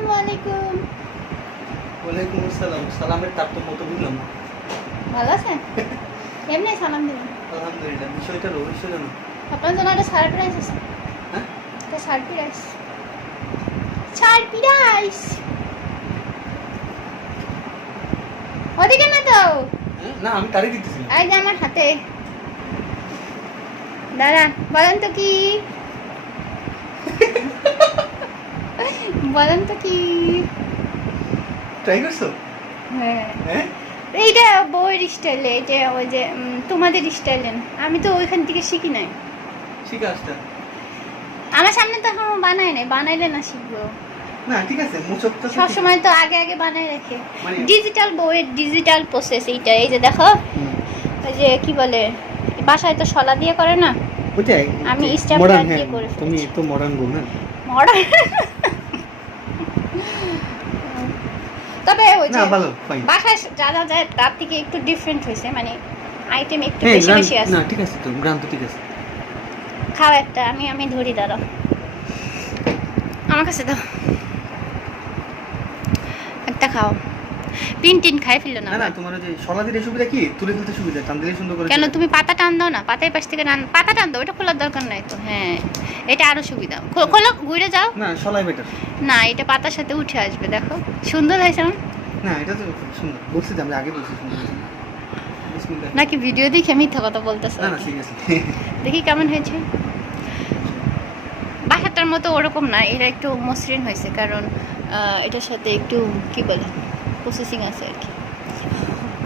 আসসালামু আলাইকুম। ওয়ালাইকুম আসসালাম। সালামের তারতম্য তো বুঝলাম না। ভালো আছেন? এমনি সালাম দিলাম। আলহামদুলিল্লাহ। বিষয়টা রহস্যজনক। আপনার জন্য একটা সারপ্রাইজ আছে। হ্যাঁ? একটা সারপ্রাইজ। সারপ্রাইজ। ওদিকে না তো। না, আমি তারই দিতেছি না। এই যে আমার হাতে। দাঁড়ান, বলেন তো কি? বলেন তো কি? ট্রাই করছো? হ্যাঁ। হ্যাঁ? এইটা বউয়ের স্টাইলে, এটা ওই যে তোমাদের স্টাইলে না। আমি তো ওইখান থেকে শিখি নাই। ঠিক আছে। আমার সামনে তো এখনো বানাই নাই, বানাইলে না শিখবো। না, ঠিক আছে। মুচকটা সবসময় তো আগে আগে বানাই রাখে। মানে ডিজিটাল বউয়ের ডিজিটাল প্রসেস এইটা। এই যে দেখো, ওই যে কি বলে, বাসায় তো শলা দিয়ে করে না, ওইটাই। আমি স্টেপ মডার্ন। দিয়ে করে তুমি ফেলেছি। তো মডার্ন বউ না? মডার্ন। তবে ওই যে না, ভালো, ফাইন। বাসায় যা যা যায় তার থেকে একটু ডিফারেন্ট হয়েছে, মানে আইটেম একটু হ্যাঁ, বেশি বেশি আছে। না, ঠিক আছে তো। গ্রাম তো ঠিক আছে। খাও একটা, আমি ধরি, দাঁড়াও আমার কাছে দাও, একটা খাও। পিন টিন খাই ফেললো না না, তোমার ওই যে শলা দিলে সুবিধা কি? তুলে ফেলতে সুবিধা, টান দিলে সুন্দর করে। কেন? তুমি পাতা টান দাও না, পাতায় পাশ থেকে পাতা টান দাও, ওটা খোলার দরকার নাই তো। হ্যাঁ, এটা আরো সুবিধা। খোলো, ঘুরে যাও। না, শলাই বেটার। না, এটা পাতার সাথে উঠে আসবে, দেখো সুন্দর হয়েছে না? না, এটা তো খুব সুন্দর। বলছি যে আমি আগে বলছি সুন্দর হয়েছে। বিসমিল্লাহ। নাকি ভিডিও দেখে মিথ্যা কথা বলতেছো? না, ঠিক আছে। দেখি কেমন হয়েছে। বাসাটার মতো ওরকম না, এটা একটু মসৃণ হয়েছে, কারণ এটার সাথে একটু কি বলে প্রসেসিং আছে আর কি।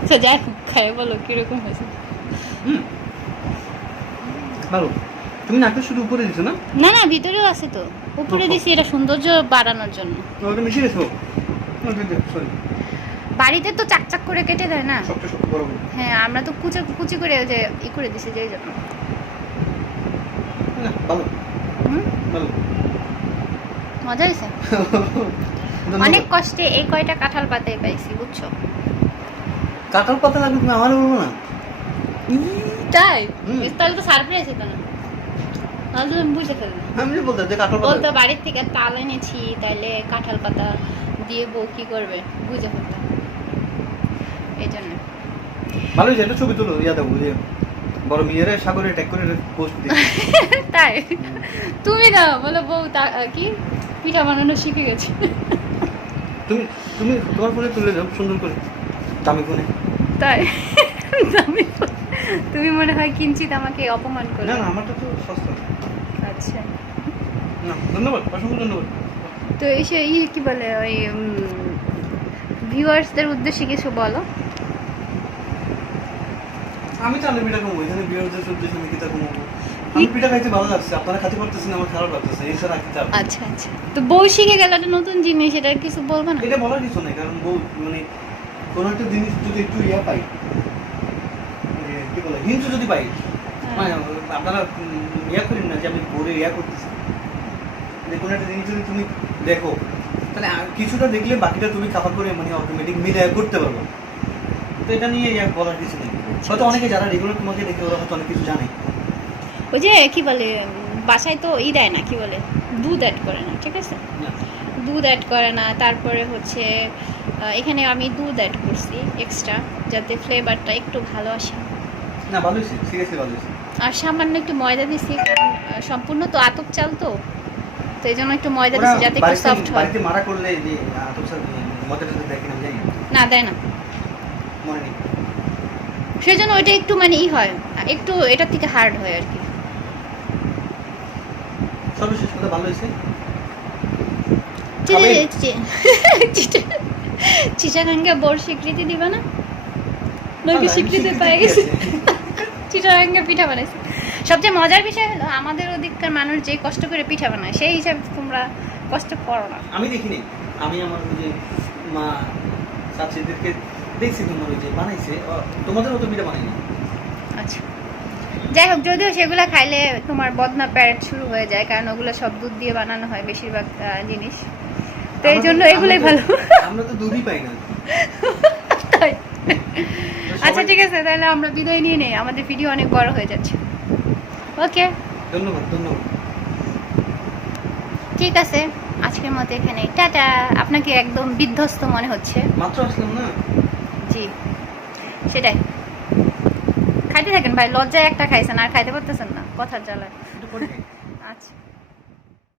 তো যাই হোক, খাই বলো কিরকম হয়েছে। ভালো। তুমি নাকটা শুধু উপরে দিছো না? না না, ভিতরেও আছে তো, উপরে দিছি এটা সৌন্দর্য বাড়ানোর জন্য। ওটা মিশিয়ে গেছো? সরি। বাড়িতে তো চাকচাক করে কেটে দেয় না। সবটা সব বড় বড়। হ্যাঁ, আমরা তো কুচি কুচি করে ওই যে করে দিছি, যে জন্য। না, ভালো। হুম, ভালো। মজা হয়েছে। ধন্যবাদ। অনেক কষ্টে এই কয়টা কাঁঠাল পাতায় পাইছি, বুঝছো? কাঁঠাল পাতা লাগবে, তুমি আমারও বলবো না? তাই? হুম। তাহলে তো সারপ্রাইজ হতো না, তাহলে তো আমি বুঝে ফেলবো। আমি যে বলতাম যে কাঁঠাল বলতো পাতা। বাড়ির থেকে তাল এনেছি, তাইলে কাঁঠাল পাতা দিয়ে বউ কি করবে, বুঝে ফেলতাম এই জন্য। ভালো হয়েছে, একটা ছবি তুলো, ইয়া দেবো যে বড় মেয়েরা সাগরে ট্যাগ করে পোস্ট দিই। তাই? তুমি না বলো বউ কি পিঠা বানানো শিখে গেছে। তুমি তুমি তোমার ফোনে তুলে দাও সুন্দর করে, দামি ফোনে। তাই? তুমি মনে হয় কিঞ্চিত আমাকে অপমান করো। না না, আমারটা তো সস্তা। আচ্ছা, না, ধন্যবাদ, অসংখ্য ধন্যবাদ। তো এই সে কি বলে, ওই ভিউয়ার্সদের উদ্দেশ্যে কিছু বলো। আমি তো আলু পিঠা কমবো, এখানে বিয়ের উদ্দেশ্যে আমি পিঠা কমবো। আমি পিঠা খাইতে ভালো লাগছে, আপনারা খাতে পারতেছেন, আমার খারাপ লাগতেছে, এই ছাড়া খেতে হবে। আচ্ছা আচ্ছা, তো বউ শিখে গেল একটা নতুন জিনিস, এটা কিছু বলবো না? এটা বলার কিছু নেই, কারণ বউ মানে কোনো একটা জিনিস যদি একটু ইয়া পাই, মানে কি বলে, হিংসু যদি পাই, মানে আপনারা ইয়া করেন না যে আমি বউরে ইয়া করতেছি। যে কোনো একটা জিনিস যদি তুমি দেখো, তাহলে কিছুটা দেখলে বাকিটা তুমি কাভার করে মানে অটোমেটিক মিলে করতে পারবো। তো এটা নিয়ে ইয়া বলার কিছু নেই। হয়তো অনেকে যারা রেগুলার তোমাকে দেখে ওরা হয়তো অনেক কিছু জানে। ওই যে কি বলে, বাসায় তো দেয় না, কি বলে, দুধ অ্যাড করে না, ঠিক আছে, না, দুধ অ্যাড করে না। তারপরে হচ্ছে এখানে আমি দুধ অ্যাড করছি এক্সট্রা, যাতে ফ্লেভারটা একটু ভালো আসে। না, ভালো হয়েছে, সিরিয়াসলি ভালো হয়েছে। আর সামান্য একটু ময়দা দিছি, কারণ সম্পূর্ণ তো আতপ চাল তো, তো এই জন্য একটু ময়দা দিছি যাতে একটু সফট হয়। বাড়িতে মারা করলে যে আতপ মধ্যে দেখেন আমি জানি না, দেয় না, মনে নেই। সেই জন্য ওইটা একটু মানে হয়, একটু এটার থেকে হার্ড হয় আর কি। সর্বশেষ কথা ভালো হয়েছে। চিটাগাঙ্গে বোর স্বীকৃতি দিবা না? নাকি স্বীকৃতি পেয়ে গেছে? চিটাগাঙ্গে পিঠা বানাইছে। সবচেয়ে মজার বিষয় হলো, আমাদের ওদিককার মানুষ যে কষ্ট করে পিঠা বানায়, সেই হিসাবে তোমরা কষ্ট করো না। আমি দেখিনি, আমি আমার ওই যে মা চাচিদেরকে দেখছি তোমার ওই যে বানাইছে, তোমাদের মতো পিঠা বানাইনি। আচ্ছা, যাই হোক, যদিও সেগুলো খাইলে তোমার বদনা প্যারেড শুরু হয়ে যায়, কারণ ওগুলো সব দুধ দিয়ে বানানো হয় বেশিরভাগ জিনিস, তো এই জন্য এগুলোই ভালো। আমরা তো দুধই পাই না। তাই? আচ্ছা ঠিক আছে, তাহলে আমরা বিদায় নিয়ে নেই, আমাদের ভিডিও অনেক বড় হয়ে যাচ্ছে। ওকে, ধন্যবাদ ধন্যবাদ। ঠিক আছে, আজকের মতো এখানে টাটা। আপনার আপনাকে একদম বিধ্বস্ত মনে হচ্ছে। মাত্র আসলাম না। জি সেটাই। খাইতে থাকেন ভাই, লজ্জায় একটা খাইছেন আর খাইতে পারতেছেন না কথার জ্বালায়। একটু পরে খাই। আচ্ছা।